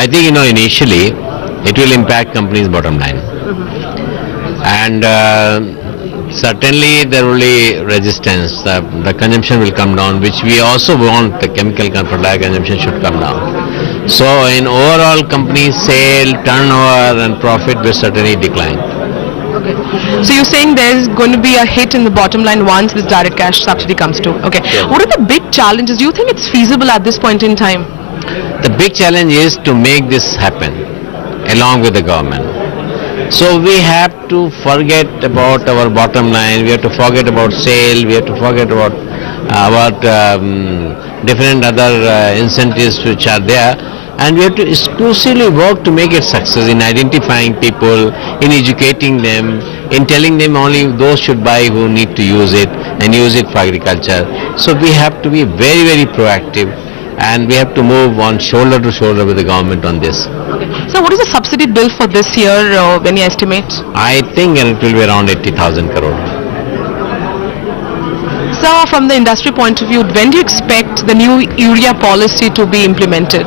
I think, initially it will impact companies' bottom line. And certainly there will be resistance. The consumption will come down, which we also want. The chemical fertilizer consumption should come down. So in overall company sale, turnover and profit will certainly decline. Okay. So you're saying there's going to be a hit in the bottom line once this direct cash subsidy comes to. Okay. Yes. What are the big challenges? Do you think it's feasible at this point in time? The big challenge is to make this happen along with the government. So we have to forget about our bottom line, we have to forget about sale, we have to forget about different other incentives which are there, and we have to exclusively work to make it success in identifying people, in educating them, in telling them only those should buy who need to use it and use it for agriculture. So we have to be very, very proactive, and we have to move on shoulder to shoulder with the government on this. So what is the subsidy bill for this year when you estimate? I think it will be around 80,000 crore. So from the industry point of view, when do you expect the new urea policy to be implemented?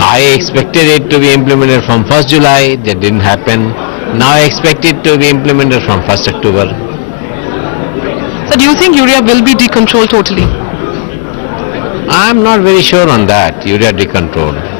I expected it to be implemented from 1st July, that didn't happen. Now I expect it to be implemented from 1st October. So do you think urea will be decontrolled totally? I'm not very sure on that, urea decontrol.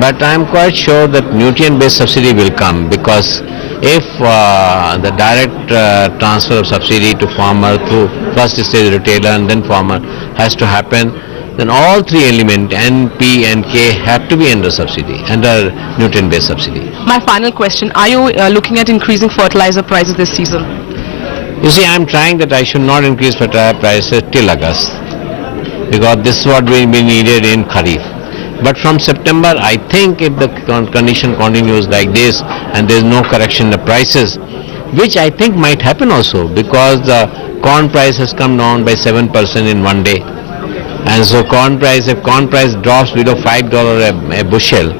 But I'm quite sure that nutrient-based subsidy will come, because if the direct transfer of subsidy to farmer through first stage retailer and then farmer has to happen, then all three elements, N, P and K, have to be under subsidy, under nutrient-based subsidy. My final question, are you looking at increasing fertilizer prices this season? You see, I'm trying that I should not increase fertilizer prices till August, because this is what will be needed in Kharif. But from September, I think if the condition continues like this and there is no correction in the prices, which I think might happen also, because the corn price has come down by 7% in one day. And so if corn price drops below $5 a bushel,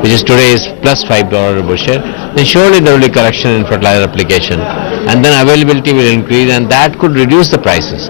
which is today is plus $5 a bushel, then surely there will be correction in fertilizer application. And then availability will increase, and that could reduce the prices.